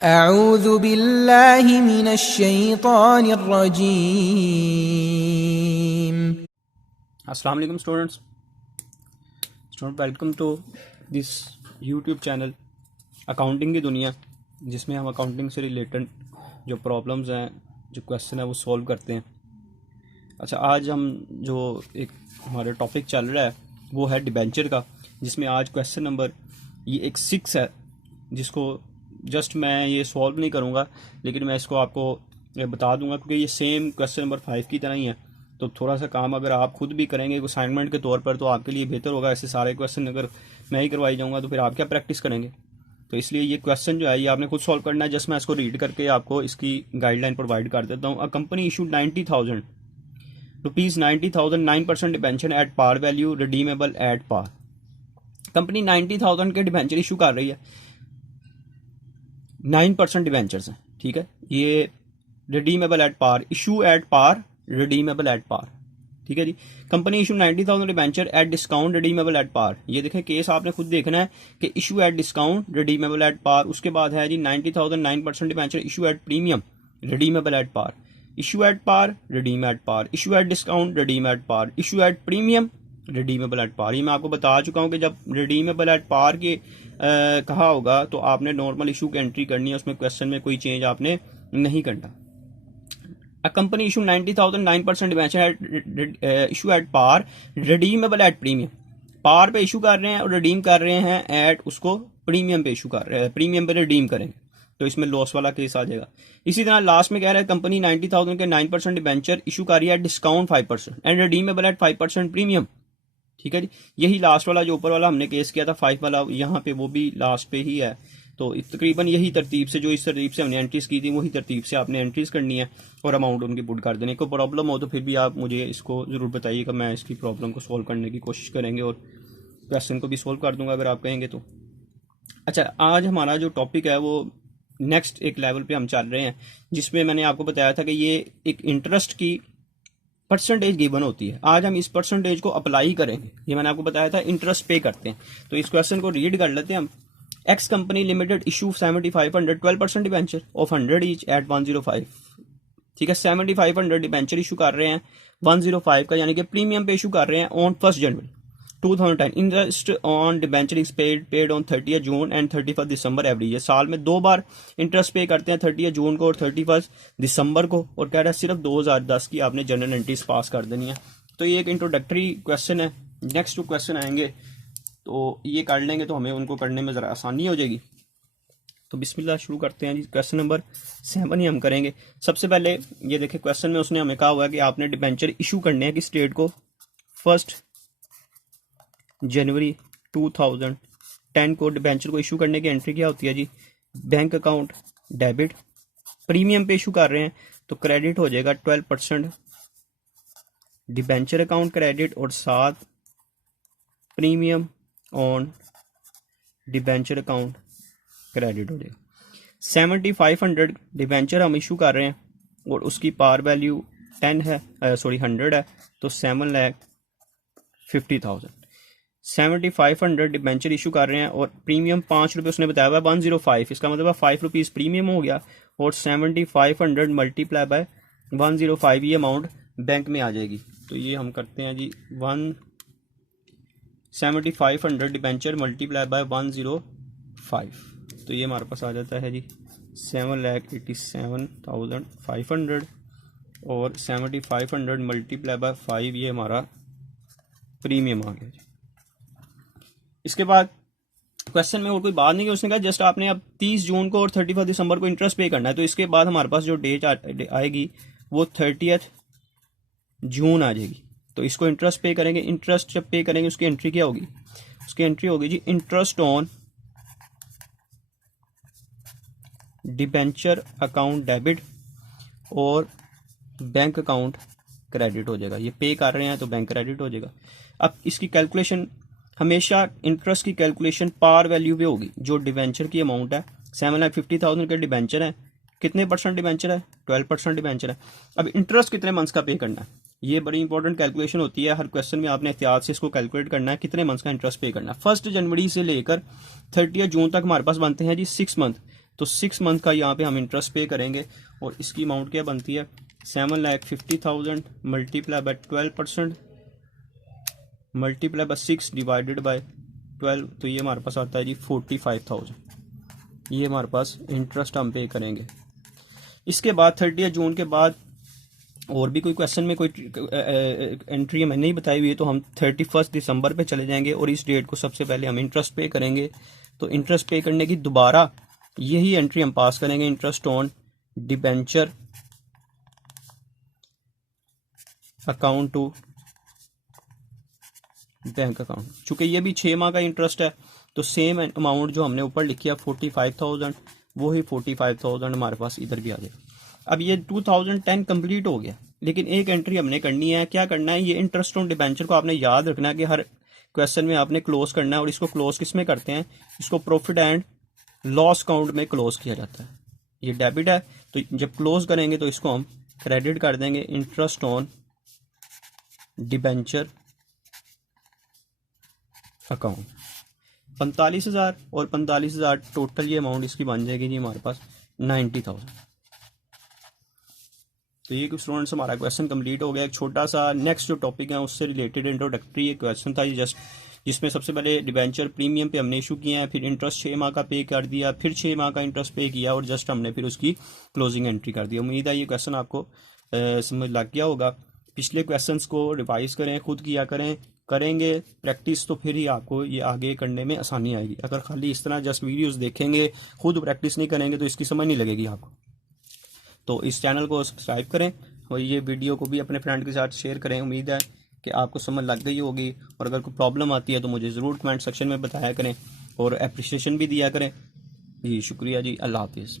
अऊज़ु बिल्लाहि मिनश्शैतानिर्रजीम। अस्सलाम वालेकुम students, welcome to this YouTube channel accounting की दुनिया, जिसमें हम अकाउंटिंग से रिलेटेड जो प्रॉब्लम्स हैं, जो क्वेश्चन है वो सॉल्व करते हैं। अच्छा, आज हम जो एक हमारा टॉपिक चल रहा है वो है डिबेंचर का, जिसमें आज क्वेश्चन नंबर ये एक 6 है, जिसको जस्ट मैं ये सॉल्व नहीं करूँगा, लेकिन मैं इसको आपको बता दूंगा, क्योंकि ये सेम क्वेश्चन नंबर 5 की तरह ही है। तो थोड़ा सा काम अगर आप खुद भी करेंगे असाइनमेंट के तौर पर तो आपके लिए बेहतर होगा। ऐसे सारे क्वेश्चन अगर मैं ही करवाई जाऊँगा तो फिर आप क्या प्रैक्टिस करेंगे। तो इसलिए ये क्वेश्चन जो है ये आपने खुद सॉल्व करना है। जस्ट मैं इसको रीड करके आपको इसकी गाइडलाइन प्रोवाइड कर देता हूँ। A company issued 90,000 rupees 90,000 9% debenture at par value redeemable at par. Company 90,000 के डिबेंचर इशू कर रही है, 9% डिबेंचर्स हैं, ठीक है। ये redeemable at par, issue at par, redeemable at par, ठीक है जी। Company issue 90,000 debenture at discount redeemable at par. ये देखें केस आपने खुद देखना है कि issue at discount redeemable at par. उसके बाद है जी 90,000 9% debenture issue at premium redeemable at par, issue at par, redeem at par, issue at discount redeem at par, issue at premium redeemable at par. ये मैं आपको बता चुका हूँ कि जब रिडीमेबल एट पार के कहा होगा तो आपने नॉर्मल इशू की एंट्री करनी है, उसमें क्वेश्चन में कोई चेंज आपने नहीं करना। A company issue 90,000 9% debenture at issue at par redeemable at premium. Par पे इशू कर रहे हैं और रिडीम कर रहे हैं एट, उसको प्रीमियम पे इशू कर रहे हैं, प्रीमियम पे रिडीम करेंगे तो इसमें लॉस वाला केस आ जाएगा। इसी तरह लास्ट में कह रहा है कंपनी 90,000 के 9% डिबेंचर इशू कर रही है discount 5% and redeemable eight 5% premium, ठीक है जी। यही लास्ट वाला जो ऊपर वाला हमने केस किया था 5 वाला, यहाँ पे वो भी लास्ट पे ही है। तो तकरीबन यही तरतीब से, जो इस तरतीब से हमने एंट्रीज की थी वही तरतीब से आपने एंट्रीज करनी है और अमाउंट उनकी पुट कर देने। कोई प्रॉब्लम हो तो फिर भी आप मुझे इसको ज़रूर बताइएगा, मैं इसकी प्रॉब्लम को सॉल्व करने की कोशिश करेंगे और क्वेश्चन को भी सॉल्व कर दूंगा अगर आप कहेंगे तो। अच्छा, आज हमारा जो टॉपिक है वो नेक्स्ट एक लेवल पे हम चल रहे हैं, जिसमें मैंने आपको बताया था कि ये एक इंटरेस्ट की परसेंटेज गिवन होती है। आज हम इस परसेंटेज को अप्लाई करेंगे। ये मैंने आपको बताया था इंटरेस्ट पे करते हैं। तो इस क्वेश्चन को रीड कर लेते हैं हम। X company limited issue 7500 12% debenture of 100 each eight 105, ठीक है। 7500 डिबेंचर इशू कर रहे हैं 105 का, यानी कि प्रीमियम पे इशू कर रहे हैं on 1 January 2010। Interest on debenture is paid on 30 June and 31 December every year. साल में 2 बार इंटरेस्ट पे करते हैं, 30 जून को और 31 दिसंबर को। और कह रहा है सिर्फ 2010 की आपने जनरल एंट्रीज पास कर देनी है। तो ये एक इंट्रोडक्टरी क्वेश्चन है। नेक्स्ट जो क्वेश्चन आएंगे तो ये कर लेंगे तो हमें उनको करने में ज़रा आसानी हो जाएगी। तो बिस्मिल्लाह शुरू करते हैं जी। क्वेश्चन नंबर 7 ही हम करेंगे। सबसे पहले ये देखें, क्वेश्चन में उसने हमें कहा हुआ है कि आपने डिबेंचर इशू करने हैं किस डेट को, 1 जनवरी 2010 को। डिबेंचर को इशू करने की एंट्री क्या होती है जी, बैंक अकाउंट डेबिट। प्रीमियम पे इशू कर रहे हैं तो क्रेडिट हो जाएगा 12% डिबेंचर अकाउंट क्रेडिट, और साथ premium on debenture account credit हो जाएगा। 7500 डिबेंचर हम इशू कर रहे हैं और उसकी पार वैल्यू 100 है, तो 7,50,000। 7500 डिबेंचर इशू कर रहे हैं और प्रीमियम 5 रुपये उसने बताया हुआ 105, इसका मतलब 5 रुपीज़ प्रीमियम हो गया और 7500 मल्टीप्लाई बाय 105 ये अमाउंट बैंक में आ जाएगी। तो ये हम करते हैं जी 7500 डिबेंचर मल्टीप्लाई बाय 105, तो ये हमारे पास आ जाता है जी 7,87,500 और 7500 मल्टीप्लाई बाय 5 ये हमारा प्रीमियम आ गया जी। इसके बाद क्वेश्चन में और कोई बात नहीं कि उसने कहा जस्ट आपने अब 30 जून को और 31 दिसंबर को इंटरेस्ट पे करना है। तो इसके बाद हमारे पास जो डेट आएगी वो 30 जून आ जाएगी। तो इसको इंटरेस्ट पे करेंगे। इंटरेस्ट जब पे करेंगे उसकी एंट्री क्या होगी, उसकी एंट्री होगी जी interest on debenture account debit और बैंक अकाउंट क्रेडिट हो जाएगा। ये पे कर रहे हैं तो बैंक क्रेडिट हो जाएगा। अब इसकी कैलकुलेशन हमेशा इंटरेस्ट की कैलकुलेशन पार वैल्यू पे होगी। जो डिबेंचर की अमाउंट है 7,50,000 के डिबेंचर है, कितने परसेंट डिबेंचर है, 12% डिबेंचर है। अब इंटरेस्ट कितने मंथ्स का पे करना है, ये बड़ी इंपॉर्टेंट कैलकुलेशन होती है। हर क्वेश्चन में आपने एहतियात से इसको कैलकुलेट करना है कितने मंथ्स का इंटरेस्ट पे करना है। 1 जनवरी से लेकर 30 जून तक हमारे पास बनते हैं जी 6 मंथ। तो 6 मंथ का यहाँ पे हम इंटरेस्ट पे करेंगे और इसकी अमाउंट क्या बनती है 7,50,000 multiply by 12% multiply by 6 divided by 12, तो ये हमारे पास आता है जी 45,000। ये हमारे पास इंटरेस्ट हम पे करेंगे। इसके बाद 30 जून के बाद और भी कोई क्वेश्चन में कोई एंट्री हमें नहीं बताई हुई है, तो हम 31 दिसंबर पे चले जाएंगे और इस डेट को सबसे पहले हम इंटरेस्ट पे करेंगे। तो इंटरेस्ट पे करने की दोबारा यही एंट्री हम पास करेंगे, interest on debenture account to bank account. चूंकि ये भी 6 माह का इंटरेस्ट है तो सेम अमाउंट जो हमने ऊपर लिखी है 45,000, वो ही 45,000 हमारे पास इधर भी आ जाएगा। अब ये 2010 कंप्लीट हो गया, लेकिन एक एंट्री हमने करनी है। क्या करना है, ये इंटरेस्ट ऑन डिबेंचर को आपने याद रखना है कि हर क्वेश्चन में आपने क्लोज करना है। और इसको क्लोज किस में करते हैं, इसको प्रॉफिट एंड लॉस अकाउंट में क्लोज किया जाता है। ये डेबिट है तो जब क्लोज करेंगे तो इसको हम क्रेडिट कर देंगे, इंटरेस्ट ऑन डिबेंचर अकाउंट। 45,000 और 45,000 टोटल ये अमाउंट इसकी बन जाएगी जी हमारे पास 90,000। तो ये स्टूडेंट्स हमारा क्वेश्चन कंप्लीट हो गया। एक छोटा सा नेक्स्ट जो टॉपिक है उससे रिलेटेड इंट्रोडक्टरी एक क्वेश्चन था जस्ट, जिसमें सबसे पहले डिबेंचर प्रीमियम पे हमने इशू किया है, फिर इंटरेस्ट 6 माह का पे कर दिया, फिर 6 माह का इंटरेस्ट पे किया और जस्ट हमने फिर उसकी क्लोजिंग एंट्री कर दी। उम्मीद है ये क्वेश्चन आपको समझ लग गया होगा। पिछले क्वेश्चंस को रिवाइज करें, खुद किया करेंगे प्रैक्टिस, तो फिर ही आपको ये आगे करने में आसानी आएगी। अगर खाली इस तरह जस्ट वीडियोस देखेंगे, खुद प्रैक्टिस नहीं करेंगे तो इसकी समझ नहीं लगेगी आपको। तो इस चैनल को सब्सक्राइब करें और ये वीडियो को भी अपने फ्रेंड के साथ शेयर करें। उम्मीद है कि आपको समझ लग गई होगी, और अगर कोई प्रॉब्लम आती है तो मुझे ज़रूर कमेंट सेक्शन में बताया करें और अप्रिशिएशन भी दिया करें। जी शुक्रिया जी, अल्लाह हाफिज़।